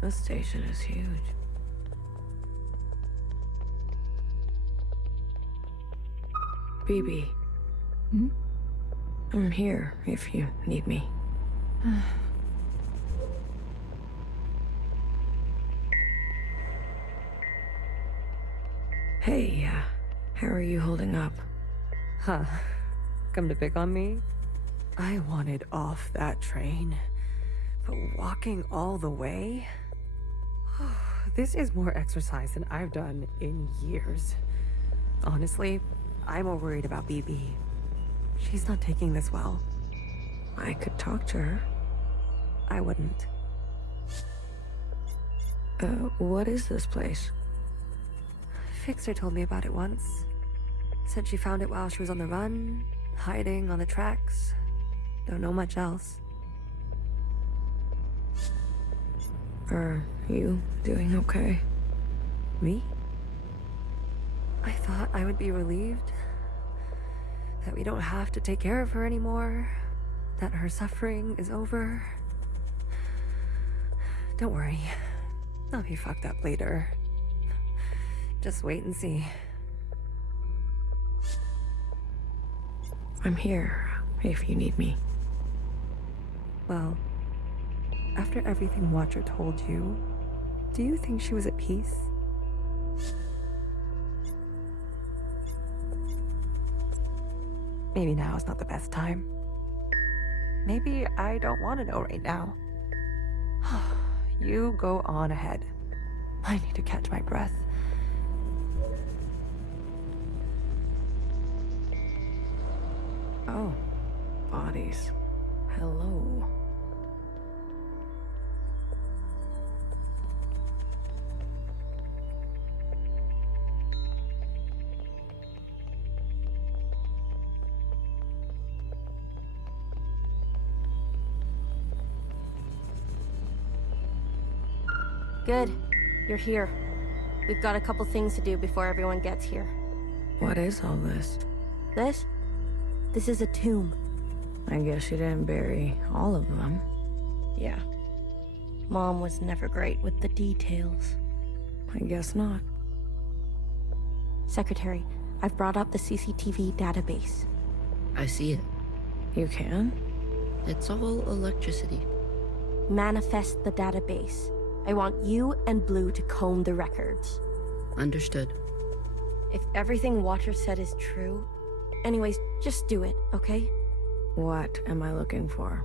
This station is huge. BB. Hmm? I'm here if you need me. Hey, how are you holding up? Huh. Come to pick on me? I wanted off that train. But walking all the way? This is more exercise than I've done in years. Honestly, I'm more worried about BB. She's not taking this well. I could talk to her. I wouldn't. What is this place? Fixer told me about it once. Said she found it while she was on the run, hiding on the tracks. Don't know much else. Are you doing okay? Me? I thought I would be relieved. That we don't have to take care of her anymore. That her suffering is over. Don't worry. I'll be fucked up later. Just wait and see. I'm here if you need me. Well, after everything Watcher told you, do you think she was at peace? Maybe now is not the best time. Maybe I don't want to know right now. You go on ahead. I need to catch my breath. Oh, bodies. Hello. Good. You're here. We've got a couple things to do before everyone gets here. What is all this? This? This is a tomb. I guess you didn't bury all of them. Yeah. Mom was never great with the details. I guess not. Secretary, I've brought up the CCTV database. I see it. You can? It's all electricity. Manifest the database. I want you and Blue to comb the records. Understood. If everything Watcher said is true... Anyways, just do it, okay? What am I looking for?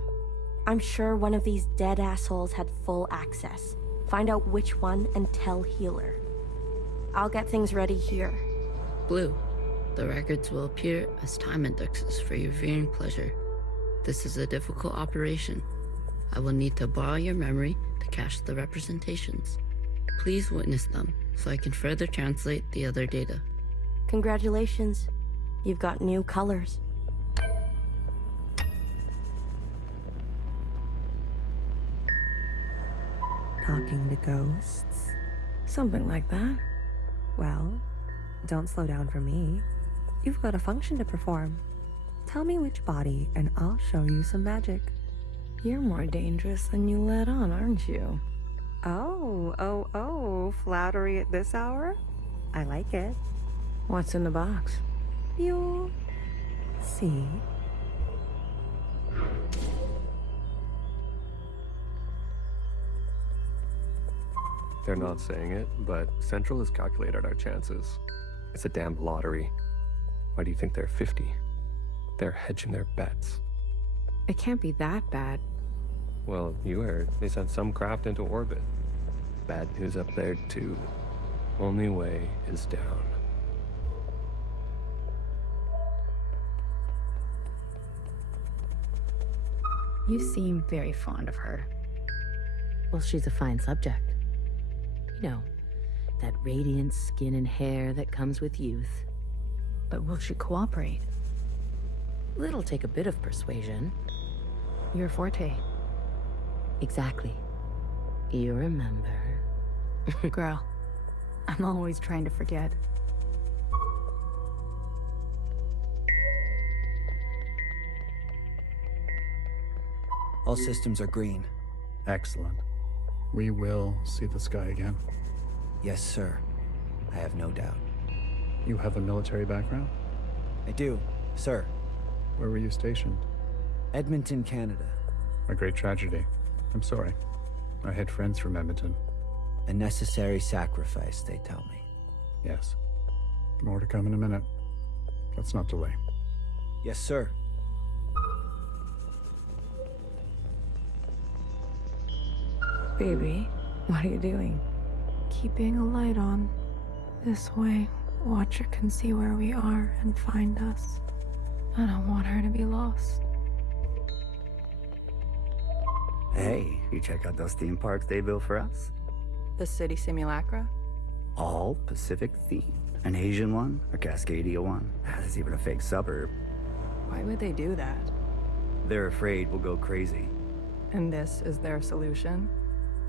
I'm sure one of these dead assholes had full access. Find out which one and tell Healer. I'll get things ready here. Blue, the records will appear as time indexes for your viewing pleasure. This is a difficult operation. I will need to borrow your memory to cache the representations. Please witness them so I can further translate the other data. Congratulations. You've got new colors. Talking to ghosts? Something like that. Well, don't slow down for me. You've got a function to perform. Tell me which body and I'll show you some magic. You're more dangerous than you let on, aren't you? Oh, flattery at this hour? I like it. What's in the box? You'll see. They're not saying it, but Central has calculated our chances. It's a damn lottery. Why do you think they're 50? They're hedging their bets. It can't be that bad. Well, you heard. They sent some craft into orbit. Bad news up there, too. Only way is down. You seem very fond of her. Well, she's a fine subject. You know, that radiant skin and hair that comes with youth. But will she cooperate? It'll take a bit of persuasion. Your forte. Exactly. You remember. Girl, I'm always trying to forget. All systems are green. Excellent. We will see the sky again. Yes, sir. I have no doubt. You have a military background? I do, sir. Where were you stationed? Edmonton, Canada. A great tragedy. I'm sorry. I had friends from Edmonton. A necessary sacrifice, they tell me. Yes. More to come in a minute. Let's not delay. Yes, sir. Baby, what are you doing? Keeping a light on. This way, Watcher can see where we are and find us. I don't want her to be lost. Hey, you check out those theme parks they built for us? The city simulacra? All Pacific themed. An Asian one, a Cascadia one. There's even a fake suburb. Why would they do that? They're afraid we'll go crazy. And this is their solution?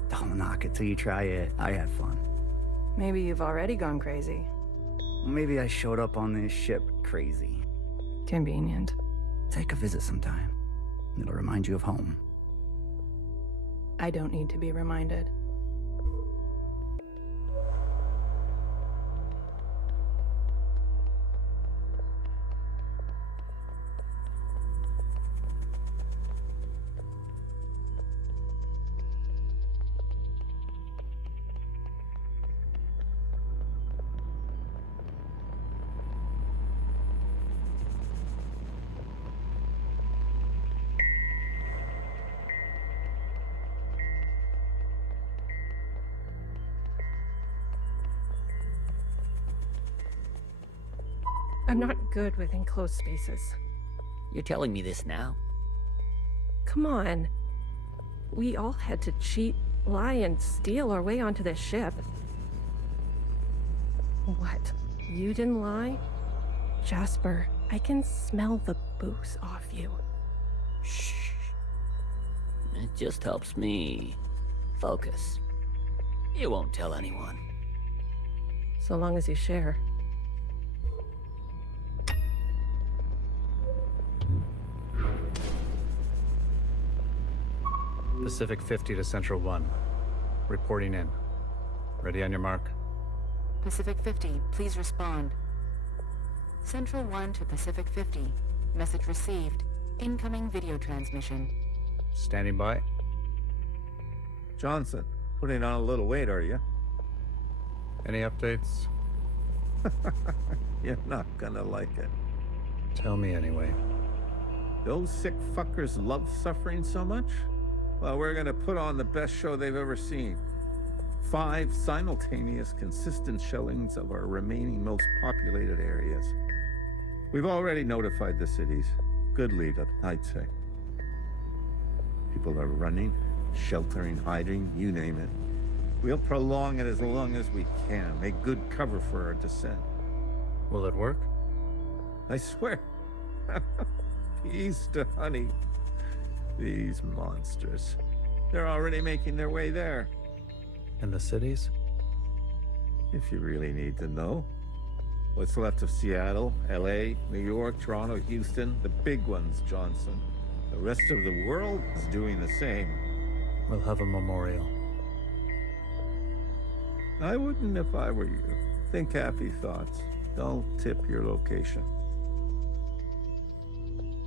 Don't knock it till you try it. I had fun. Maybe you've already gone crazy. Maybe I showed up on this ship crazy. Convenient. Take a visit sometime. It'll remind you of home. I don't need to be reminded. I'm not good with enclosed spaces. You're telling me this now? Come on. We all had to cheat, lie, and steal our way onto this ship. What? You didn't lie? Jasper, I can smell the booze off you. Shh. It just helps me focus. You won't tell anyone. So long as you share. Pacific 50 to Central 1. Reporting in. Ready on your mark. Pacific 50, please respond. Central 1 to Pacific 50. Message received. Incoming video transmission. Standing by. Johnson, putting on a little weight, are you? Any updates? You're not gonna like it. Tell me anyway. Those sick fuckers love suffering so much? Well, we're gonna put on the best show they've ever seen. 5 simultaneous, consistent shellings of our remaining most populated areas. We've already notified the cities. Good lead up, I'd say. People are running, sheltering, hiding, you name it. We'll prolong it as long as we can, make good cover for our descent. Will it work? I swear. Peace to honey. These monsters. They're already making their way there. And the cities? If you really need to know. What's left of Seattle, LA, New York, Toronto, Houston, the big ones, Johnson. The rest of the world is doing the same. We'll have a memorial. I wouldn't if I were you. Think happy thoughts. Don't tip your location.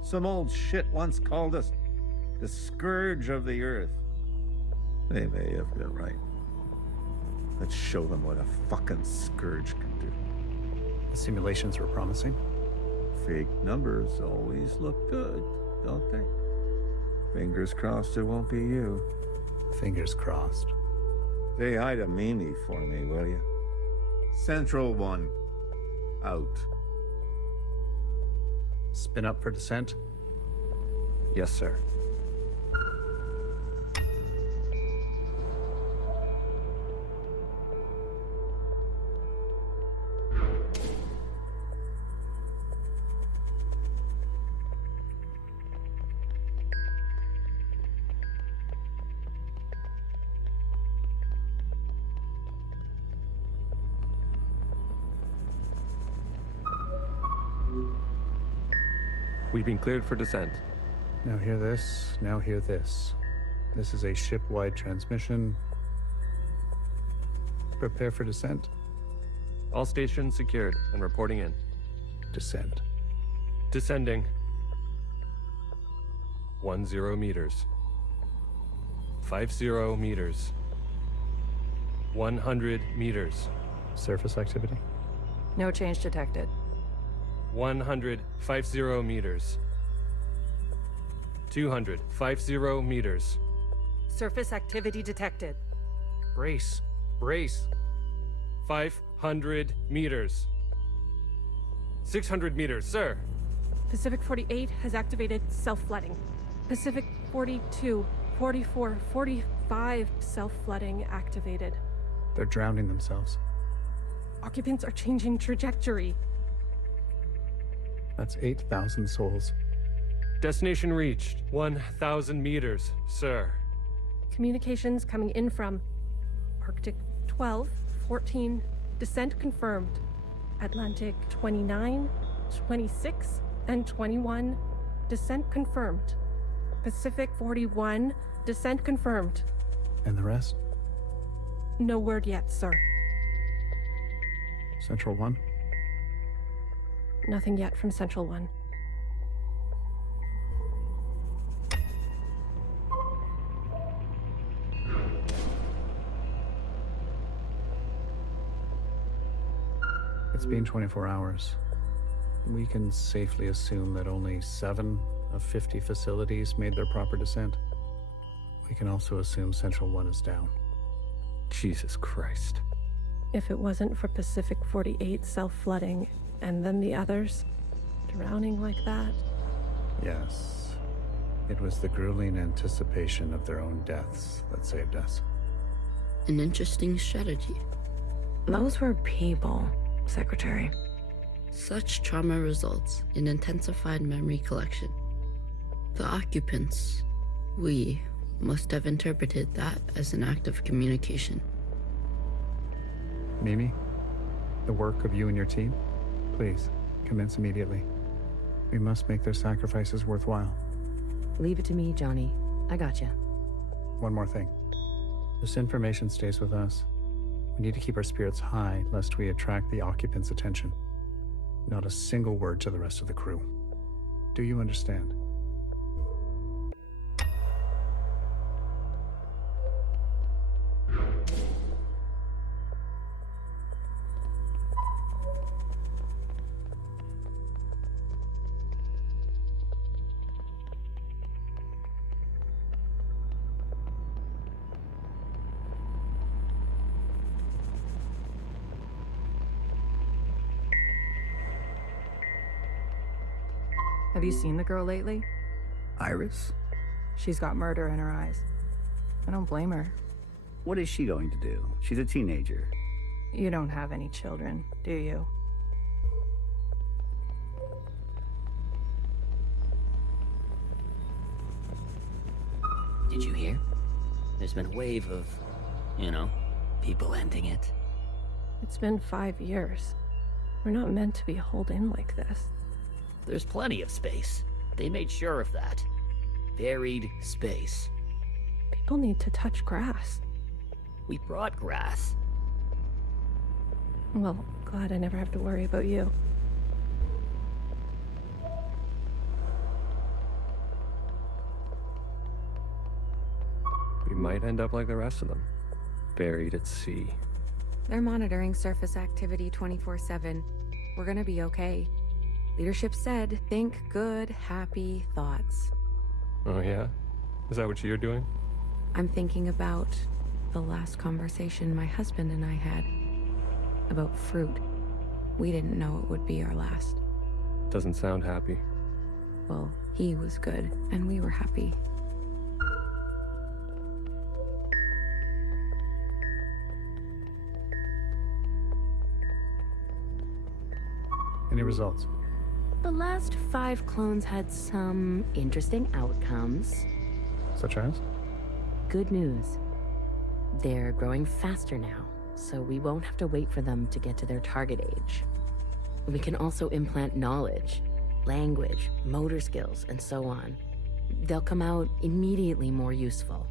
Some old shit once called us the scourge of the earth. They may have been right. Let's show them what a fucking scourge can do. The simulations were promising. Fake numbers always look good, don't they? Fingers crossed it won't be you. Fingers crossed. Say hi to Mimi for me, will you? Central 1. Out. Spin up for descent? Yes, sir. We've been cleared for descent. Now hear this, now hear this. This is a ship-wide transmission. Prepare for descent. All stations secured and reporting in. Descend. Descending. 10 meters. 50 meters. 100 meters. Surface activity? No change detected. 150 meters. 250 meters. Surface activity detected. Brace. Brace. 500 meters. 600 meters, sir. Pacific 48 has activated self-flooding. Pacific 42, 44, 45 self-flooding activated. They're drowning themselves. Occupants are changing trajectory. That's 8,000 souls. Destination reached. 1,000 meters, sir. Communications coming in from Arctic 12, 14, descent confirmed. Atlantic 29, 26, and 21, descent confirmed. Pacific 41, descent confirmed. And the rest? No word yet, sir. Central 1? Nothing yet from Central 1. It's been 24 hours. We can safely assume that only 7 of 50 facilities made their proper descent. We can also assume Central 1 is down. Jesus Christ. If it wasn't for Pacific 48 self-flooding, and then the others drowning like that. Yes. It was the grueling anticipation of their own deaths that saved us. An interesting strategy. Those were people, Secretary. Such trauma results in intensified memory collection. The occupants, we, must have interpreted that as an act of communication. Mimi, the work of you and your team, please, commence immediately. We must make their sacrifices worthwhile. Leave it to me, Johnny. I got you. One more thing. This information stays with us. We need to keep our spirits high lest we attract the occupants' attention. Not a single word to the rest of the crew. Do you understand? Have you seen the girl lately? Iris? She's got murder in her eyes. I don't blame her. What is she going to do? She's a teenager. You don't have any children, do you? Did you hear? There's been a wave of, people ending it. It's been 5 years. We're not meant to be holed in like this. There's plenty of space. They made sure of that. Varied space. People need to touch grass. We brought grass. Well, glad I never have to worry about you. We might end up like the rest of them. Buried at sea. They're monitoring surface activity 24/7. We're gonna be okay. Leadership said, think good, happy thoughts. Oh yeah? Is that what you're doing? I'm thinking about the last conversation my husband and I had. About fruit. We didn't know it would be our last. Doesn't sound happy. Well, he was good, and we were happy. Any results? The last 5 clones had some interesting outcomes. Such as? Good news. They're growing faster now, so we won't have to wait for them to get to their target age. We can also implant knowledge, language, motor skills, and so on. They'll come out immediately more useful.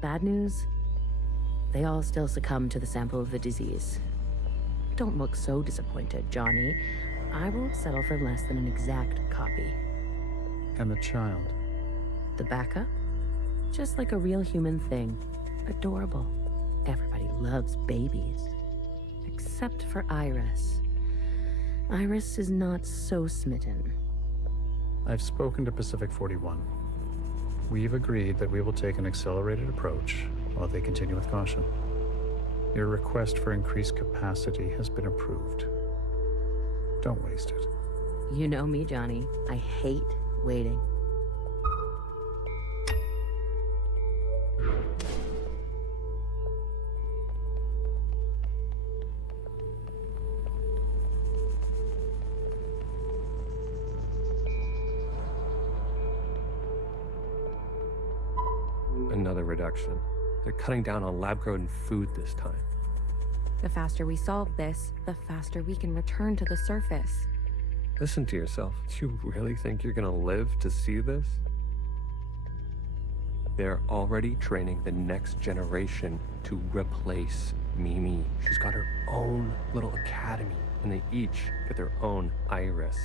Bad news? they all still succumb to the sample of the disease. Don't look so disappointed, Johnny. I won't settle for less than an exact copy. And the child? The backup? Just like a real human thing. Adorable. Everybody loves babies. Except for Iris. Iris is not so smitten. I've spoken to Pacific 41. We've agreed that we will take an accelerated approach while they continue with caution. Your request for increased capacity has been approved. Don't waste it. You know me, Johnny. I hate waiting. Another reduction. They're cutting down on lab-grown food this time. The faster we solve this, the faster we can return to the surface. Listen to yourself. Do you really think you're gonna live to see this? They're already training the next generation to replace Mimi. She's got her own little academy, and they each get their own Iris.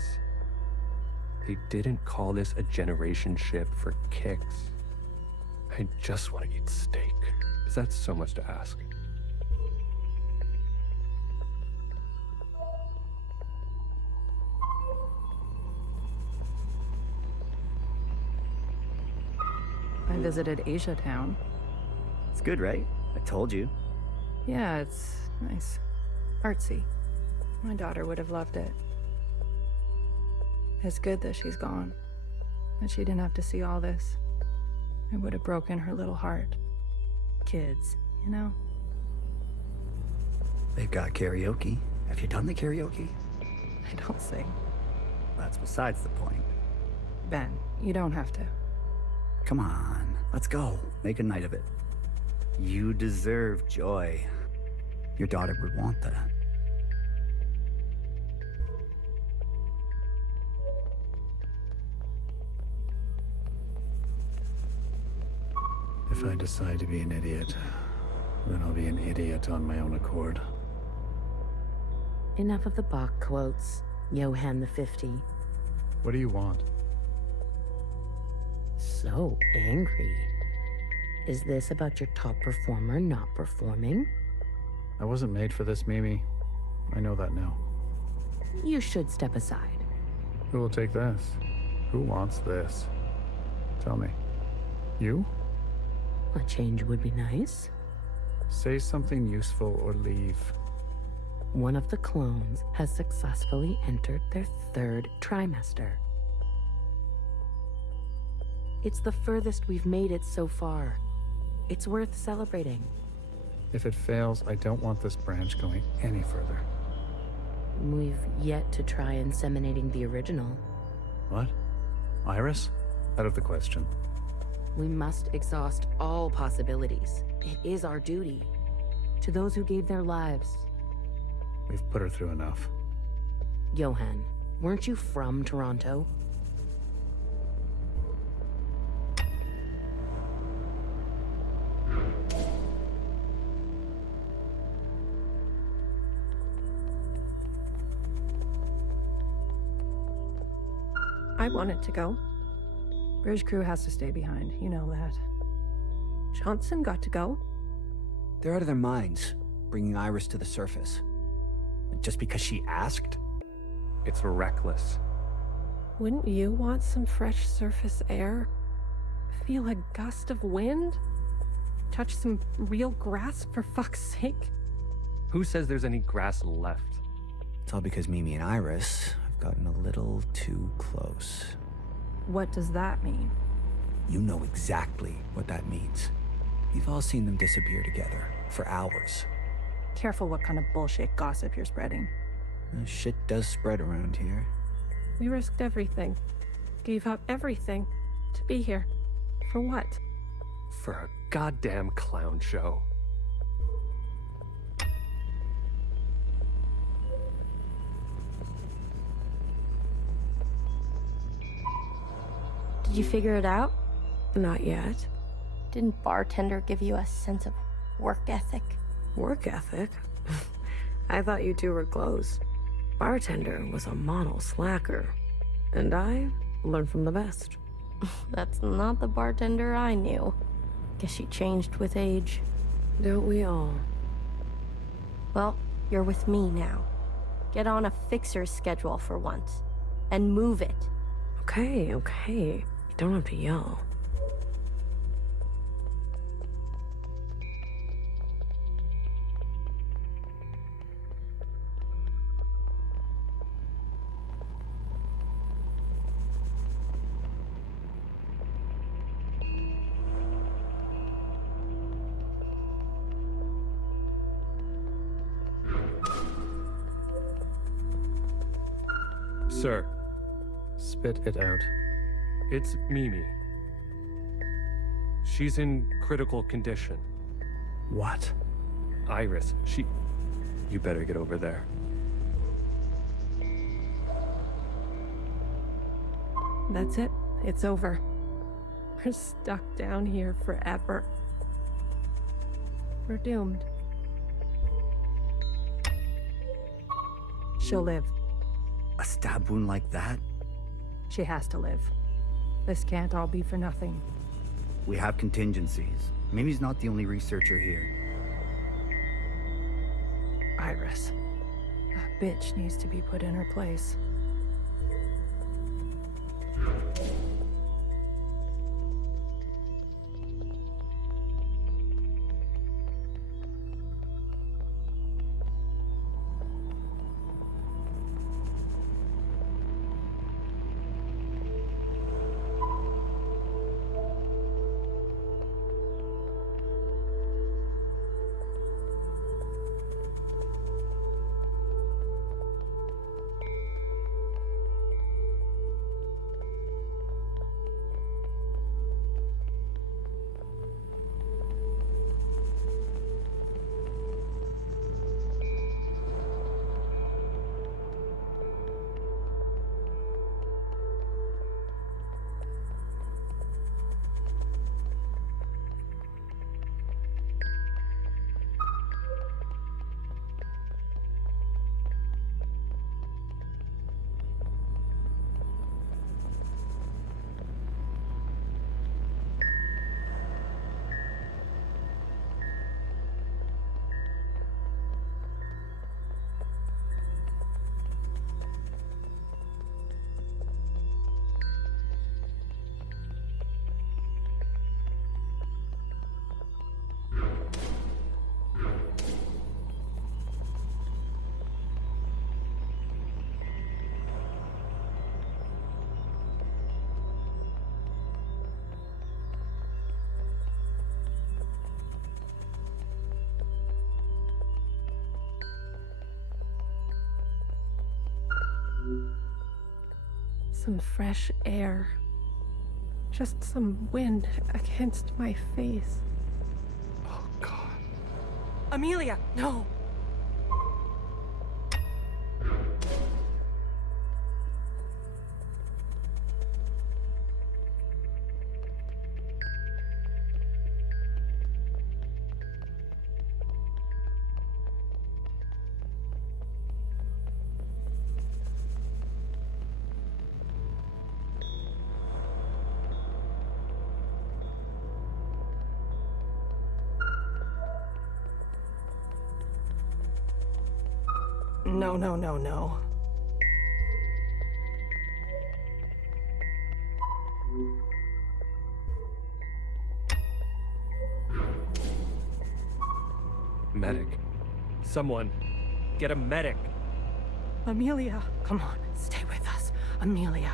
They didn't call this a generation shift for kicks. I just want to eat steak. Is that so much to ask? I visited Asia Town. It's good, right? I told you. Yeah, it's nice. Artsy. My daughter would have loved it. It's good that she's gone. That she didn't have to see all this. It would have broken her little heart. Kids, you know? They've got karaoke. Have you done the karaoke? I don't sing. That's besides the point. Ben, you don't have to. Come on, let's go. Make a night of it. You deserve joy. Your daughter would want that. If I decide to be an idiot, then I'll be an idiot on my own accord. Enough of the Bach quotes, Johann the 50. What do you want? So angry. Is this about your top performer not performing? I wasn't made for this, Mimi. I know that now. You should step aside. Who will take this? Who wants this? Tell me. You? A change would be nice. Say something useful or leave. One of the clones has successfully entered their 3rd trimester. It's the furthest we've made it so far. It's worth celebrating. If it fails, I don't want this branch going any further. We've yet to try inseminating the original. What? Iris? Out of the question. We must exhaust all possibilities. It is our duty. To those who gave their lives. We've put her through enough. Johann, weren't you from Toronto? I wanted to go. Bridge crew has to stay behind, you know that. Johnson got to go. They're out of their minds, bringing Iris to the surface. Just because she asked? It's reckless. Wouldn't you want some fresh surface air? Feel a gust of wind? Touch some real grass, for fuck's sake? Who says there's any grass left? It's all because Mimi and Iris have gotten a little too close. What does that mean? You know exactly what that means. We've all seen them disappear together for hours. Careful what kind of bullshit gossip you're spreading. Shit does spread around here. We risked everything. Gave up everything. To be here. For what? For a goddamn clown show. Did you figure it out? Not yet. Didn't bartender give you a sense of work ethic. Work ethic? I thought you two were close. Bartender was a model slacker, and I learned from the best. That's not the bartender I knew. Guess she changed with age. Don't we all? Well, you're with me now. Get on a fixer's schedule for once. And move it. Okay, okay. You don't have to yell. Sir, Spit it out. it's Mimi. She's in critical condition. What? Iris, You better get over there. That's it. It's over. We're stuck down here forever. We're doomed. She'll live. A stab wound like that? She has to live. This can't all be for nothing. We have contingencies. Mimi's not the only researcher here. Iris. That bitch needs to be put in her place. Some fresh air. Just some wind against my face. Oh, God. Amelia, no! No, no, no, no. Medic. Someone, get a medic. Amelia, come on, stay with us. Amelia.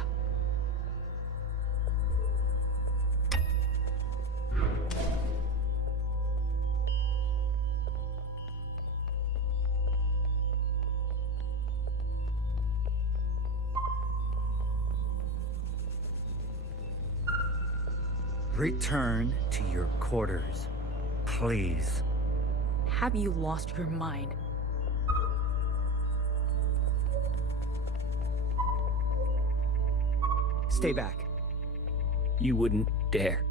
Return to your quarters, please. Have you lost your mind? Stay back. You wouldn't dare.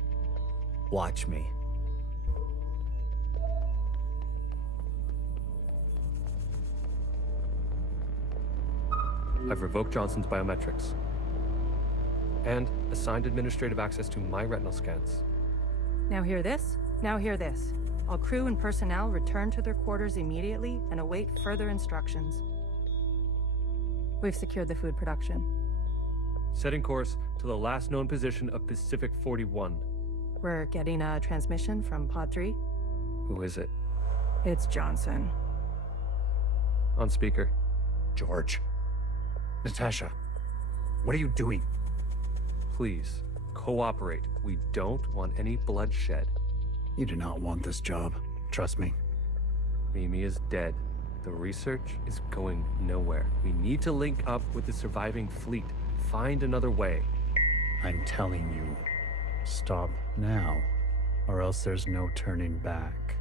Watch me. I've revoked Johnson's biometrics and assigned administrative access to my retinal scans. Now hear this? Now hear this. All crew and personnel return to their quarters immediately and await further instructions. We've secured the food production. Setting course to the last known position of Pacific 41. We're getting a transmission from Pod 3. Who is it? It's Johnson. On speaker. George. Natasha. What are you doing? Please, cooperate. We don't want any bloodshed. You do not want this job. Trust me. Mimi is dead. The research is going nowhere. We need to link up with the surviving fleet. Find another way. I'm telling you, stop now, or else there's no turning back.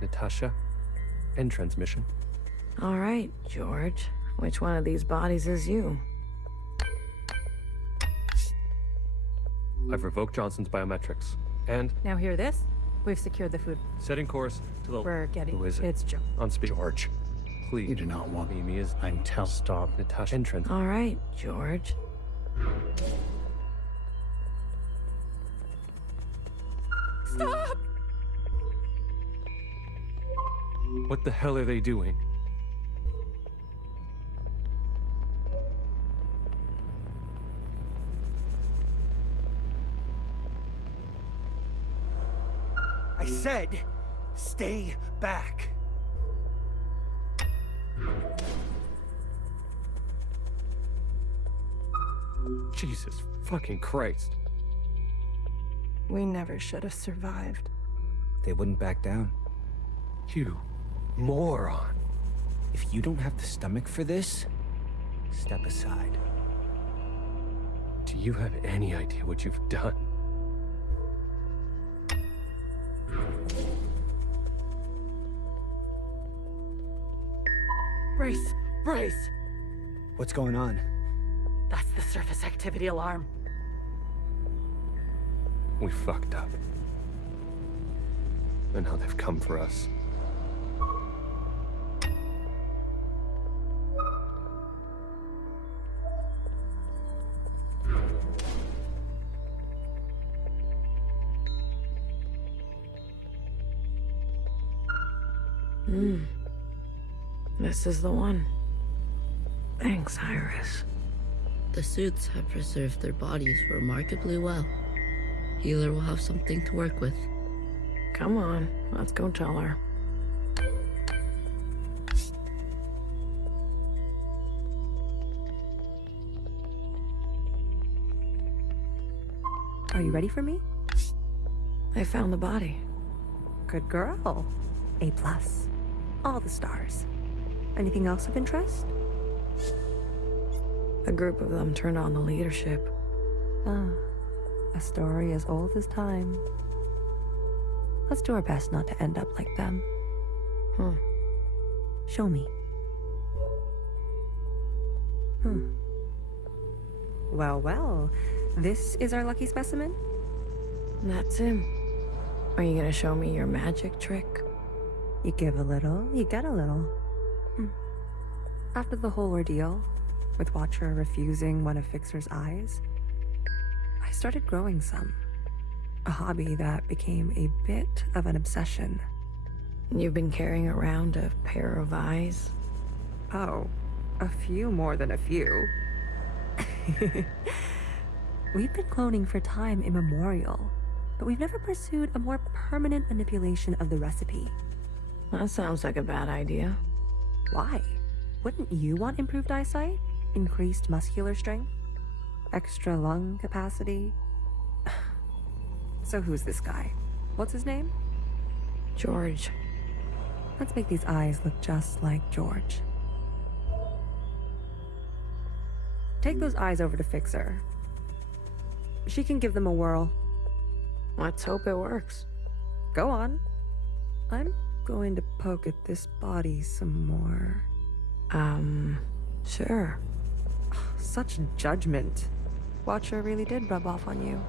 Natasha, end transmission. All right, George. Which one of these bodies is you? I've revoked Johnson's biometrics. And Now hear this? We've secured the food. setting course to the... We're getting... Who is it? It's Joe. On speaker. George. Please. You do not want... Mimi is... Stop. Natasha, end trans... All right, George. Stop! What the hell are they doing? I said, stay back. Jesus fucking Christ. We never should have survived. They wouldn't back down. You moron. If you don't have the stomach for this, step aside. Do you have any idea what you've done? Brace! Brace! What's going on? That's the surface activity alarm. We fucked up. And now they've come for us. This is the one. Thanks, Iris. The suits have preserved their bodies remarkably well. Healer will have something to work with. Come on, let's go tell her. Are you ready for me? I found the body. Good girl. A+. All the stars. Anything else of interest? A group of them turned on the leadership. Ah, a story as old as time. Let's do our best not to end up like them. Show me. Well, well. This is our lucky specimen? That's him. Are you gonna show me your magic trick? You give a little, you get a little. After the whole ordeal, with Watcher refusing one of Fixer's eyes, I started growing some. A hobby that became a bit of an obsession. You've been carrying around a pair of eyes? Oh, a few more than a few. We've been cloning for time immemorial, but we've never pursued a more permanent manipulation of the recipe. That sounds like a bad idea. Why? Wouldn't you want improved eyesight? Increased muscular strength? Extra lung capacity? So who's this guy? What's his name? George. Let's make these eyes look just like George. Take those eyes over to Fixer. She can give them a whirl. Let's hope it works. Go on. I'm going to poke at this body some more. Sure. Such judgment. Watcher really did rub off on you.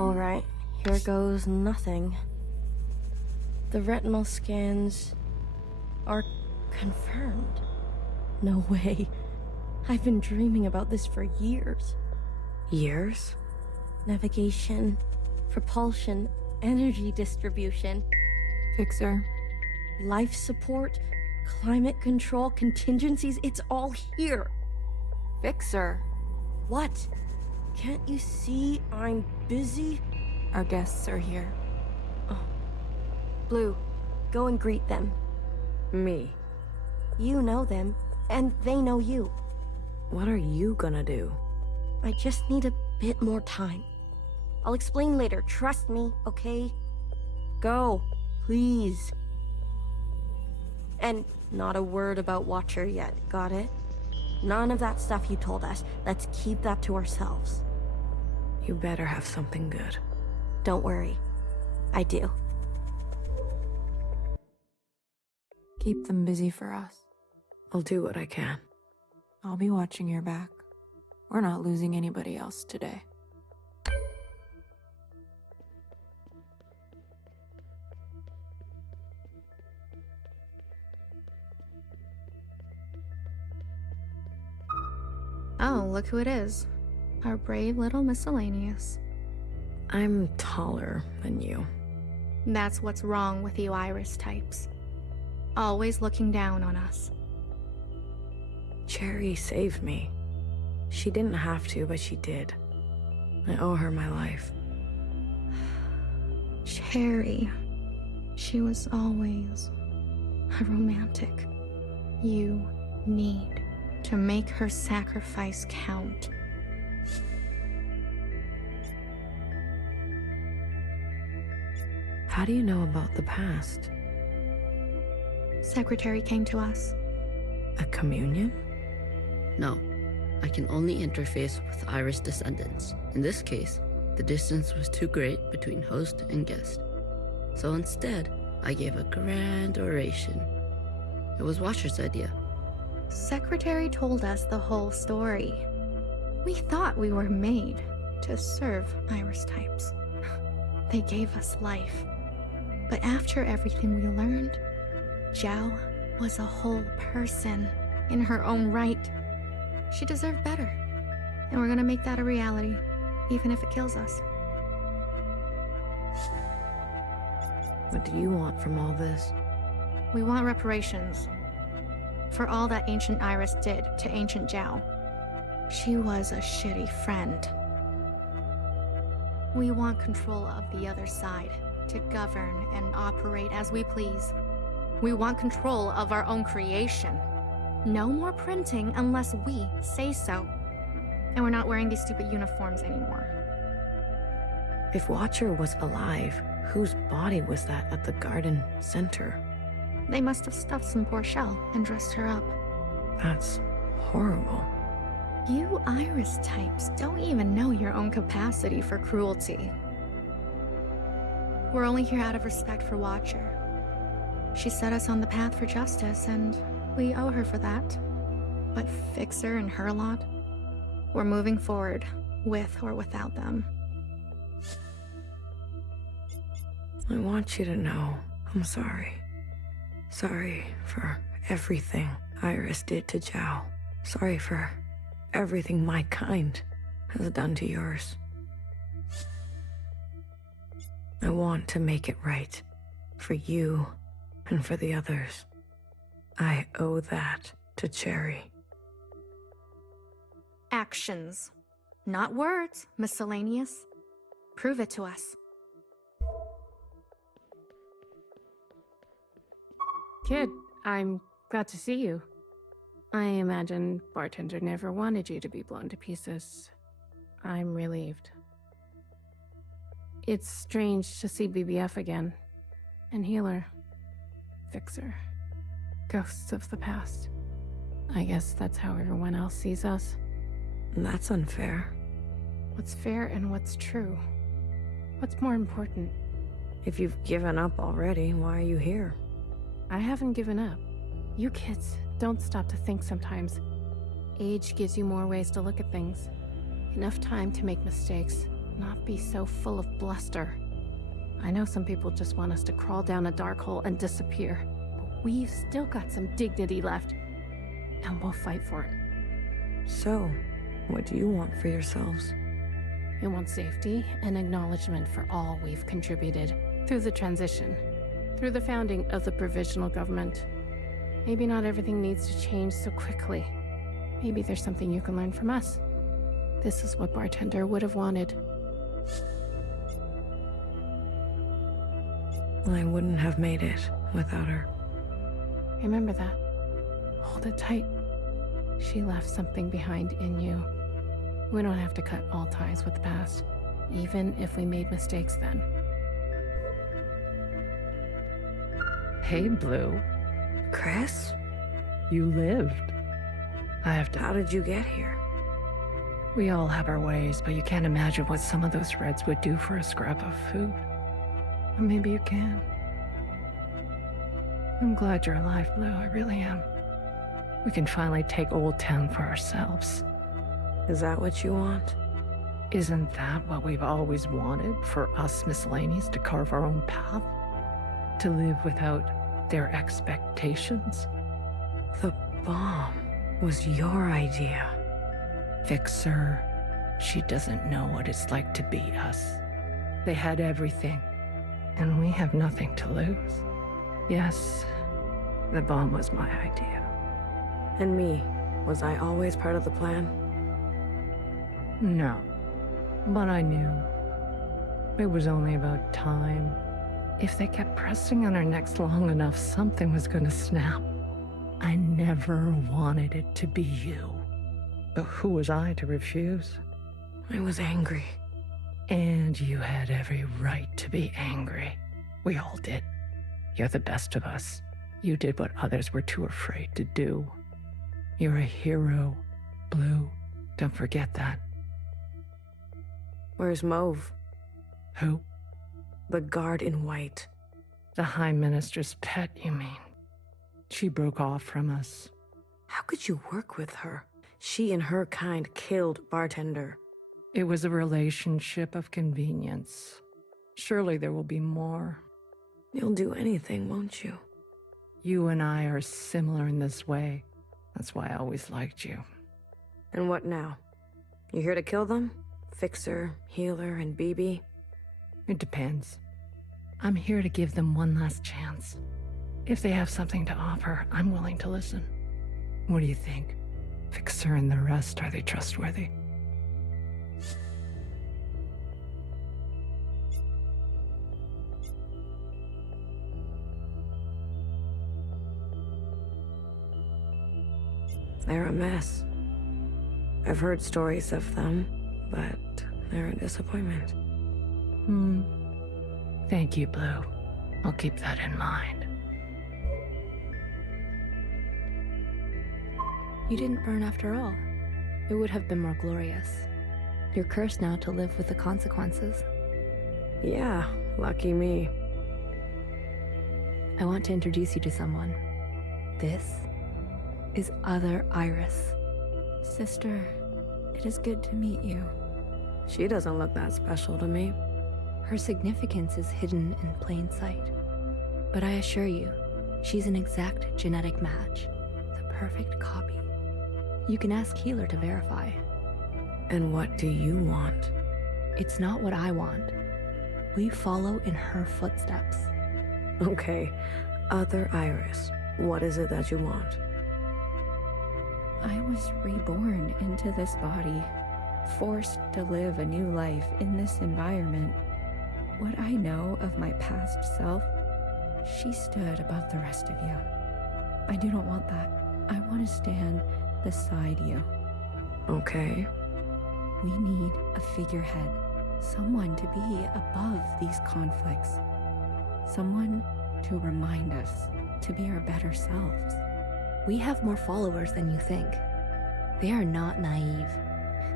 Alright, here goes nothing. The retinal scans are confirmed. No way. I've been dreaming about this for years. Years? Navigation, propulsion, energy distribution, Fixer. life support, climate control, contingencies, it's all here. Fixer. What? Can't you see I'm busy? Our guests are here. Blue, go and greet them. Me. You know them, and they know you. What are you gonna do? I just need a bit more time. I'll explain later, trust me, okay? Go, please. And not a word about Watcher yet, got it? None of that stuff you told us. Let's keep that to ourselves. You better have something good. Don't worry. I do. Keep them busy for us. I'll do what I can. I'll be watching your back. We're not losing anybody else today. Oh, look who it is. Our brave little miscellaneous. I'm taller than you. That's what's wrong with you Iris types. Always looking down on us. Cherry saved me. She didn't have to, but she did. I owe her my life. Cherry. She was always a romantic. You need to make her sacrifice count. How do you know about the past? Secretary came to us. A communion? No, I can only interface with Iris descendants. In this case, the distance was too great between host and guest. So instead, I gave a grand oration. It was Watcher's idea. Secretary told us the whole story. We thought we were made to serve Iris types. They gave us life. But after everything we learned, Jiao was a whole person in her own right. She deserved better. And we're gonna make that a reality, even if it kills us. What do you want from all this? We want reparations for all that ancient Iris did to ancient Jiao. She was a shitty friend. We want control of the other side to govern and operate as we please. We want control of our own creation. No more printing unless we say so. And we're not wearing these stupid uniforms anymore. If Watcher was alive, whose body was that at the garden center? They must have stuffed some poor shell and dressed her up. That's horrible. You Iris types don't even know your own capacity for cruelty. We're only here out of respect for Watcher. She set us on the path for justice, and we owe her for that. But Fixer and her lot, we're moving forward, with or without them. I want you to know I'm sorry. Sorry for everything Iris did to Jiao. Sorry for everything my kind has done to yours. I want to make it right for you and for the others. I owe that to Cherry. Actions, not words, miscellaneous. Prove it to us. Kid, I'm glad to see you. I imagine bartender never wanted you to be blown to pieces. I'm relieved. It's strange to see BBF again. And Healer. Fixer. Ghosts of the past. I guess that's how everyone else sees us. That's unfair. What's fair and what's true? What's more important? If you've given up already, why are you here? I haven't given up. You kids don't stop to think sometimes. Age gives you more ways to look at things. Enough time to make mistakes, not be so full of bluster. I know some people just want us to crawl down a dark hole and disappear, but we've still got some dignity left, and we'll fight for it. So, what do you want for yourselves? We want safety and acknowledgement for all we've contributed through the transition, through the founding of the provisional government. Maybe not everything needs to change so quickly. Maybe there's something you can learn from us. This is what Bartender would have wanted. I wouldn't have made it without her. Remember that. Hold it tight. She left something behind in you. We don't have to cut all ties with the past, even if we made mistakes then. Hey, Blue. Chris? You lived. How did you get here? We all have our ways, but you can't imagine what some of those Reds would do for a scrap of food. Or maybe you can. I'm glad you're alive, Blue. I really am. We can finally take Old Town for ourselves. Is that what you want? Isn't that what we've always wanted? For us miscellaneous to carve our own path? To live without their expectations? The bomb was your idea. Fixer. She doesn't know what it's like to be us. They had everything, and we have nothing to lose. Yes, the bomb was my idea. And me, was I always part of the plan? No, but I knew. It was only about time. If they kept pressing on our necks long enough, something was gonna snap. I never wanted it to be you. But who was I to refuse? I was angry. And you had every right to be angry. We all did. You're the best of us. You did what others were too afraid to do. You're a hero, Blue. Don't forget that. Where's Mauve? Who? The guard in white. The High Minister's pet, you mean? She broke off from us. How could you work with her? She and her kind killed Bartender. It was a relationship of convenience. Surely there will be more. You'll do anything, won't you? You and I are similar in this way. That's why I always liked you. And what now? You here to kill them? Fixer, Healer, and BB? It depends. I'm here to give them one last chance. If they have something to offer, I'm willing to listen. What do you think? Fixer and the rest, are they trustworthy? They're a mess. I've heard stories of them, but they're a disappointment. Thank you, Blue. I'll keep that in mind. You didn't burn after all. It would have been more glorious. You're cursed now to live with the consequences. Yeah, lucky me. I want to introduce you to someone. This is Other Iris. Sister, it is good to meet you. She doesn't look that special to me. Her significance is hidden in plain sight. But I assure you, she's an exact genetic match. The perfect copy. You can ask Healer to verify. And what do you want? It's not what I want. We follow in her footsteps. Okay, Other Iris, what is it that you want? I was reborn into this body, forced to live a new life in this environment. What I know of my past self, she stood above the rest of you. I do not want that. I want to stand beside you. Okay. We need a figurehead, someone to be above these conflicts, someone to remind us to be our better selves. We have more followers than you think. They are not naive.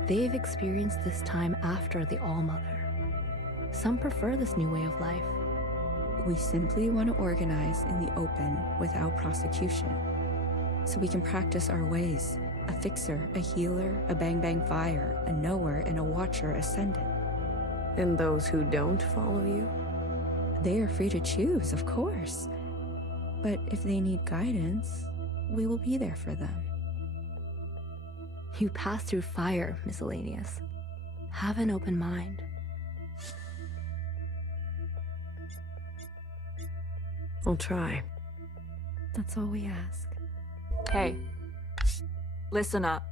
They've experienced this time after the All-Mother. Some prefer this new way of life. We simply want to organize in the open without prosecution, so we can practice our ways. A fixer, a healer, a bang bang fire, a knower, and a watcher ascendant. And those who don't follow you? They are free to choose, of course. But if they need guidance, we will be there for them. You pass through fire, Miscellaneous. Have an open mind. I'll try. That's all we ask. Hey, listen up.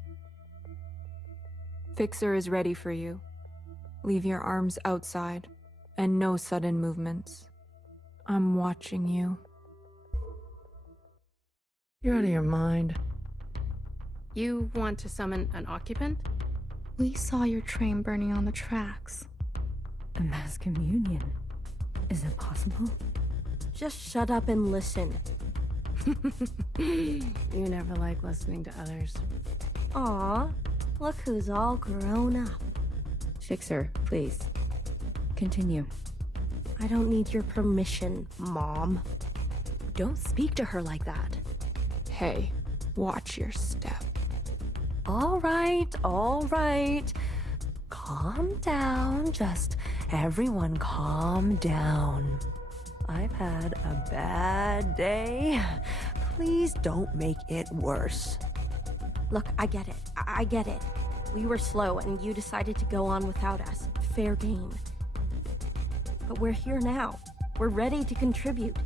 Fixer is ready for you. Leave your arms outside, and no sudden movements. I'm watching you. You're out of your mind. You want to summon an occupant? We saw your train burning on the tracks. A mass communion. Is it possible? Just shut up and listen. You never like listening to others. Aw, look who's all grown up. Fixer, please. Continue. I don't need your permission, Mom. Don't speak to her like that. Hey, watch your step. All right. Calm down. Just everyone calm down. I've had a bad day. Please don't make it worse. Look, I get it. I get it. We were slow and you decided to go on without us. Fair game. But we're here now. We're ready to contribute.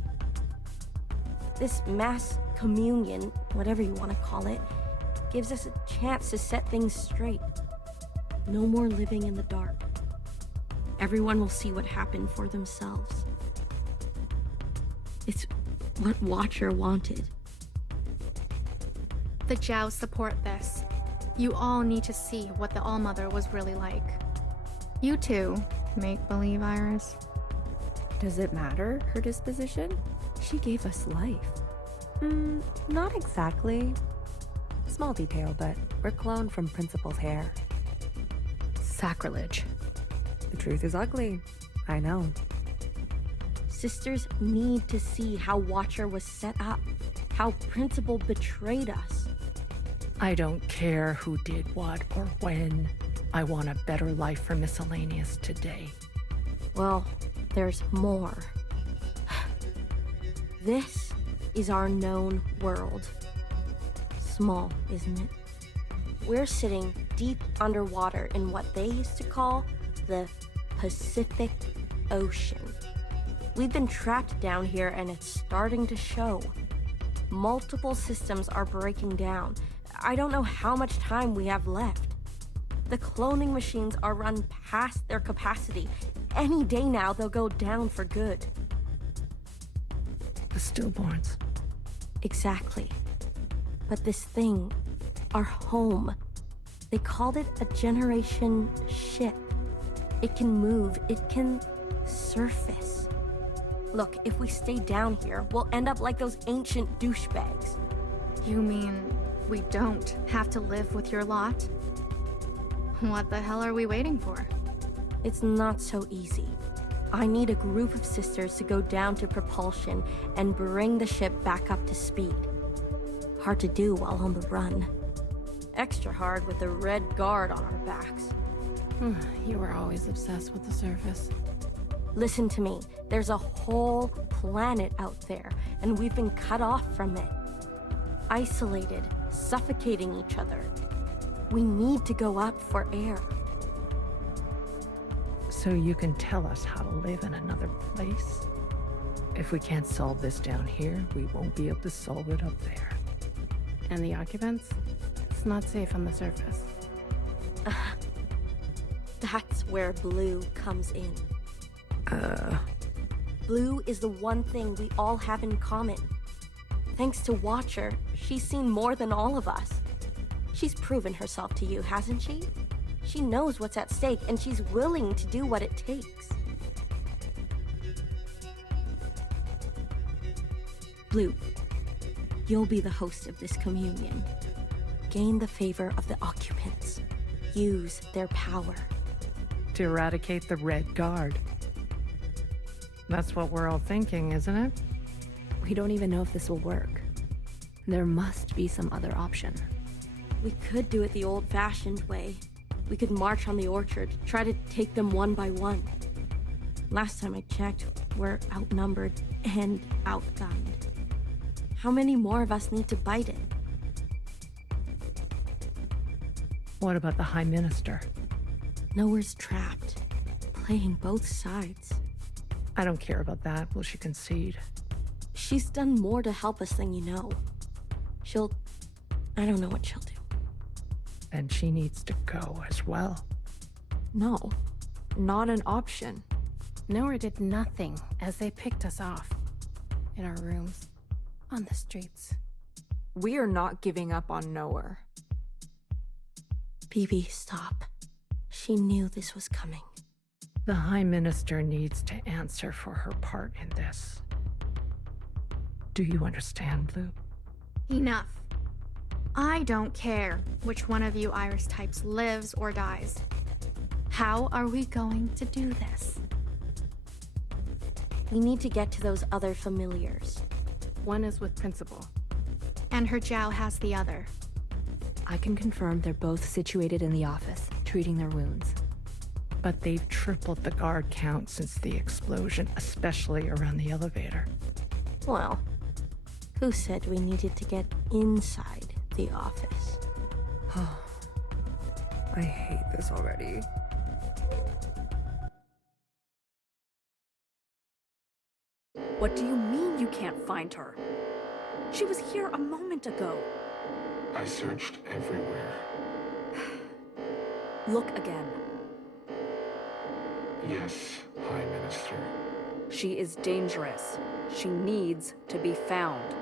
This mass communion, whatever you want to call it, gives us a chance to set things straight. No more living in the dark. Everyone will see what happened for themselves. It's what Watcher wanted. The Jiao support this. You all need to see what the All-Mother was really like. You too, make-believe Iris. Does it matter, her disposition? She gave us life. Not exactly. Small detail, but we're cloned from Principal's hair. Sacrilege. The truth is ugly. I know. Sisters need to see how Watcher was set up, how Principal betrayed us. I don't care who did what or when. I want a better life for Miscellaneous today. Well, there's more. This is our known world. Small, isn't it? We're sitting deep underwater in what they used to call the Pacific Ocean. We've been trapped down here and it's starting to show. Multiple systems are breaking down. I don't know how much time we have left. The cloning machines are run past their capacity. Any day now they'll go down for good. The stillborns. Exactly. But this thing, our home, they called it a generation ship. It can move, it can surface. Look, if we stay down here, we'll end up like those ancient douchebags. You mean we don't have to live with your lot? What the hell are we waiting for? It's not so easy. I need a group of sisters to go down to propulsion and bring the ship back up to speed. Hard to do while on the run. Extra hard with the Red Guard on our backs. You were always obsessed with the surface. Listen to me. There's a whole planet out there, and we've been cut off from it. Isolated, suffocating each other. We need to go up for air. So you can tell us how to live in another place? If we can't solve this down here, we won't be able to solve it up there. And the occupants? It's not safe on the surface. That's where Blue comes in. Blue is the one thing we all have in common. Thanks to Watcher, she's seen more than all of us. She's proven herself to you, hasn't she? She knows what's at stake, and she's willing to do what it takes. Blue, you'll be the host of this communion. Gain the favor of the occupants. Use their power. To eradicate the Red Guard. That's what we're all thinking, isn't it? We don't even know if this will work. There must be some other option. We could do it the old-fashioned way. We could march on the orchard, try to take them one by one. Last time I checked, we're outnumbered and outgunned. How many more of us need to bite it? What about the High Minister? Nowhere's trapped, playing both sides. I don't care about that. Will she concede? She's done more to help us than you know. I don't know what she'll do. Then she needs to go as well. No, not an option. Nowhere did nothing as they picked us off. In our rooms, on the streets. We are not giving up on Nowhere. Bibi, stop. She knew this was coming. The High Minister needs to answer for her part in this. Do you understand, Lou? Enough. I don't care which one of you Iris types lives or dies. How are we going to do this? We need to get to those other familiars. One is with Principal. And her Jiao has the other. I can confirm they're both situated in the office, treating their wounds. But they've tripled the guard count since the explosion, especially around the elevator. Well, who said we needed to get inside the office? I hate this already. What do you mean you can't find her? She was here a moment ago. I searched everywhere. Look again. Yes, High Minister. She is dangerous. She needs to be found.